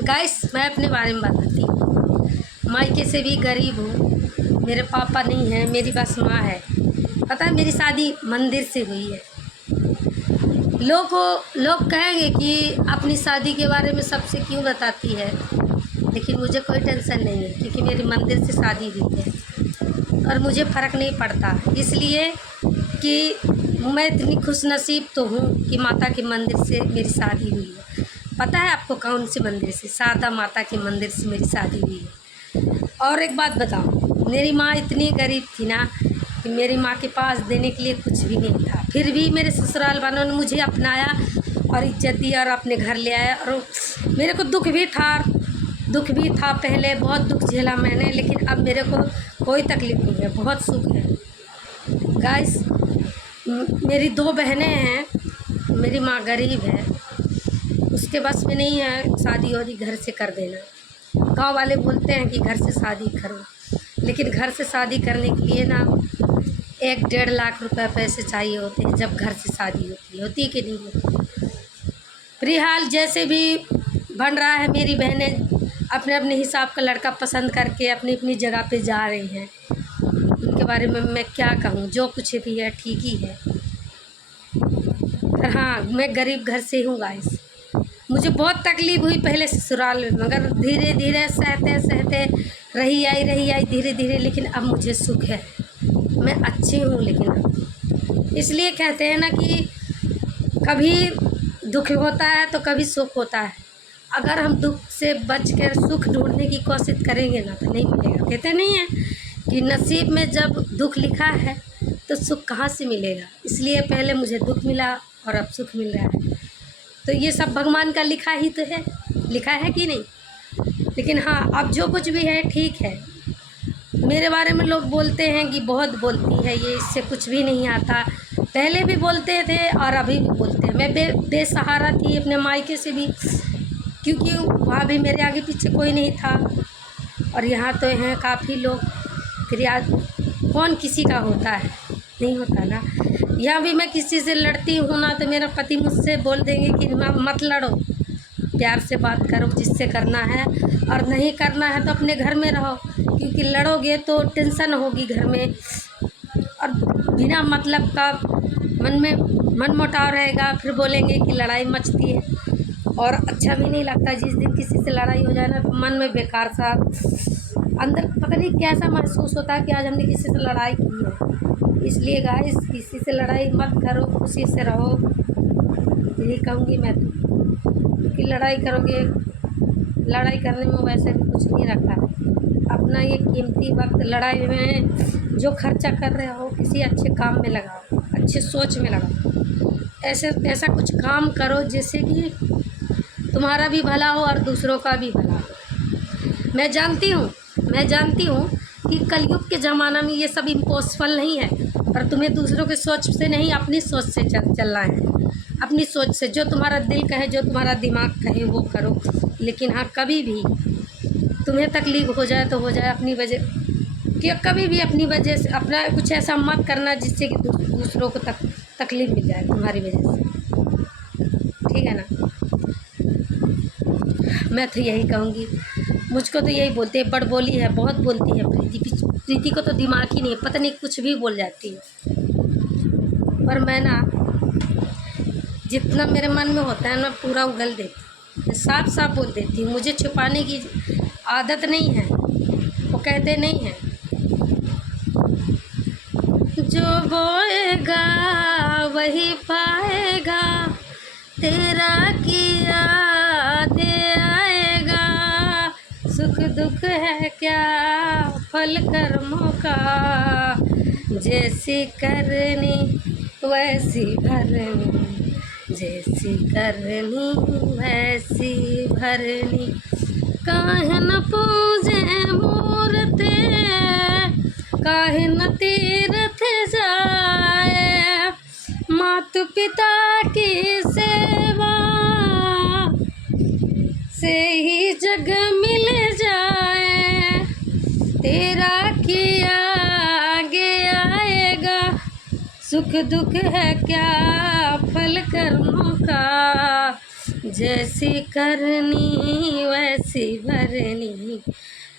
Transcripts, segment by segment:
Guys, मैं अपने बारे में बताती हूँ। मायके से भी गरीब हूँ। मेरे पापा नहीं हैं, मेरी बस माँ है। पता है, मेरी शादी मंदिर से हुई है। लोग कहेंगे कि अपनी शादी के बारे में सबसे क्यों बताती है, लेकिन मुझे कोई टेंशन नहीं है क्योंकि मेरी मंदिर से शादी हुई है और मुझे फ़र्क नहीं पड़ता, इसलिए कि मैं इतनी खुशनसीब तो हूँ कि माता के मंदिर से मेरी शादी हुई है। पता है आपको कौन से मंदिर से? शारदा माता के मंदिर से मेरी शादी हुई है। और एक बात बताऊँ, मेरी माँ इतनी गरीब थी ना कि मेरी माँ के पास देने के लिए कुछ भी नहीं था, फिर भी मेरे ससुराल वालों ने मुझे अपनाया और इज्जत दी और अपने घर ले आया। और मेरे को दुख भी था, पहले बहुत दुख झेला मैंने, लेकिन अब मेरे को कोई तकलीफ़ नहीं है, बहुत सुख है। गाइस, मेरी 2 बहनें हैं, मेरी माँ गरीब है, उसके बस में नहीं है शादी वादी घर से कर देना। गांव वाले बोलते हैं कि घर से शादी करो, लेकिन घर से शादी करने के लिए ना 1-1.5 लाख रुपए पैसे चाहिए होते हैं जब घर से शादी होती है कि नहीं होती। फिलहाल जैसे भी बन रहा है, मेरी बहनें अपने अपने हिसाब का लड़का पसंद करके अपनी अपनी जगह पे जा रही हैं। उनके बारे में मैं क्या कहूँ, जो कुछ भी है ठीक ही है। पर हाँ, मैं गरीब घर से हूँ गाइस। मुझे बहुत तकलीफ़ हुई पहले ससुराल में, मगर धीरे धीरे सहते सहते रही आई धीरे धीरे, लेकिन अब मुझे सुख है, मैं अच्छी हूँ। लेकिन अब इसलिए कहते हैं ना कि कभी दुख होता है तो कभी सुख होता है। अगर हम दुख से बच कर सुख ढूंढने की कोशिश करेंगे ना तो नहीं मिलेगा। कहते नहीं है कि नसीब में जब दुख लिखा है तो सुख कहाँ से मिलेगा। इसलिए पहले मुझे दुख मिला और अब सुख मिल रहा है, तो ये सब भगवान का लिखा ही तो है, लिखा है कि नहीं। लेकिन हाँ, अब जो कुछ भी है ठीक है। मेरे बारे में लोग बोलते हैं कि बहुत बोलती है ये, इससे कुछ भी नहीं आता। पहले भी बोलते थे और अभी भी बोलते हैं। मैं बेसहारा थी अपने मायके से भी, क्योंकि वहाँ भी मेरे आगे पीछे कोई नहीं था, और यहाँ तो हैं काफ़ी लोग। फिर यार कौन किसी का होता है, नहीं होता ना। यहाँ भी मैं किसी से लड़ती हूँ ना तो मेरा पति मुझसे बोल देंगे कि मत लड़ो, प्यार से बात करो जिससे करना है, और नहीं करना है तो अपने घर में रहो, क्योंकि लड़ोगे तो टेंशन होगी घर में और बिना मतलब का मन में मन मुटाव रहेगा। फिर बोलेंगे कि लड़ाई मचती है और अच्छा भी नहीं लगता। जिस दिन किसी से लड़ाई हो जाए ना तो मन में बेकार सा अंदर पता नहीं कैसा महसूस होता है कि आज हमने किसी से लड़ाई की है। इसलिए गाइस, किसी से लड़ाई मत करो, खुशी से रहो, यही कहूँगी मैं तो। कि लड़ाई करोगे, लड़ाई करने में वैसे भी कुछ नहीं रखा है। अपना ये कीमती वक्त लड़ाई में जो खर्चा कर रहे हो किसी अच्छे काम में लगाओ, अच्छे सोच में लगाओ। ऐसा कुछ काम करो जिससे कि तुम्हारा भी भला हो और दूसरों का भी भला हो। मैं जानती हूँ कि कलयुग के ज़माना में ये सब इम्पॉसिबल नहीं है, पर तुम्हें दूसरों के सोच से नहीं, अपनी सोच से चलना है। अपनी सोच से जो तुम्हारा दिल कहे, जो तुम्हारा दिमाग कहे वो करो। लेकिन हाँ, कभी भी तुम्हें तकलीफ़ हो जाए तो हो जाए, अपनी वजह कि कभी भी अपनी वजह से अपना कुछ ऐसा मत करना जिससे कि दूसरों को तकलीफ़ मिल जाए तुम्हारी वजह से, ठीक है ना। मैं तो यही कहूँगी। मुझको तो यही बोलते हैं, बड़बोली है, बहुत बोलती है प्रीति को तो दिमाग ही नहीं है, पता नहीं कुछ भी बोल जाती है। पर मैं ना जितना मेरे मन में होता है ना पूरा उगल देती, मैं साफ साफ बोल देती हूँ। मुझे छुपाने की आदत नहीं है। वो कहते नहीं हैं, जो बोएगा वही पाएगा, तेरा किया दे आएगा। सुख दुख है क्या फल कर्मों का, जैसी करनी वैसी भरनी, जैसी करनी वैसी भरनी। काहे न पूजे मूर्ते, काहे न तीर्थ जाए, माता पिता की सेवा से ही जग मिल जाए। तेरा किया आगे आएगा, सुख दुख है क्या फल कर्मों का, जैसी करनी वैसी जैसी भरनी,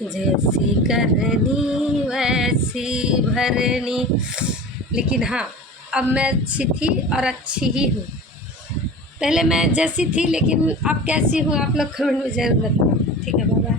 जैसी करनी वैसी भरनी। लेकिन हाँ, अब मैं अच्छी थी और अच्छी ही हूँ। पहले मैं जैसी थी, लेकिन अब कैसी हूँ आप लोग कमेंट में ज़रूर बताना। ठीक है, बाय बाय।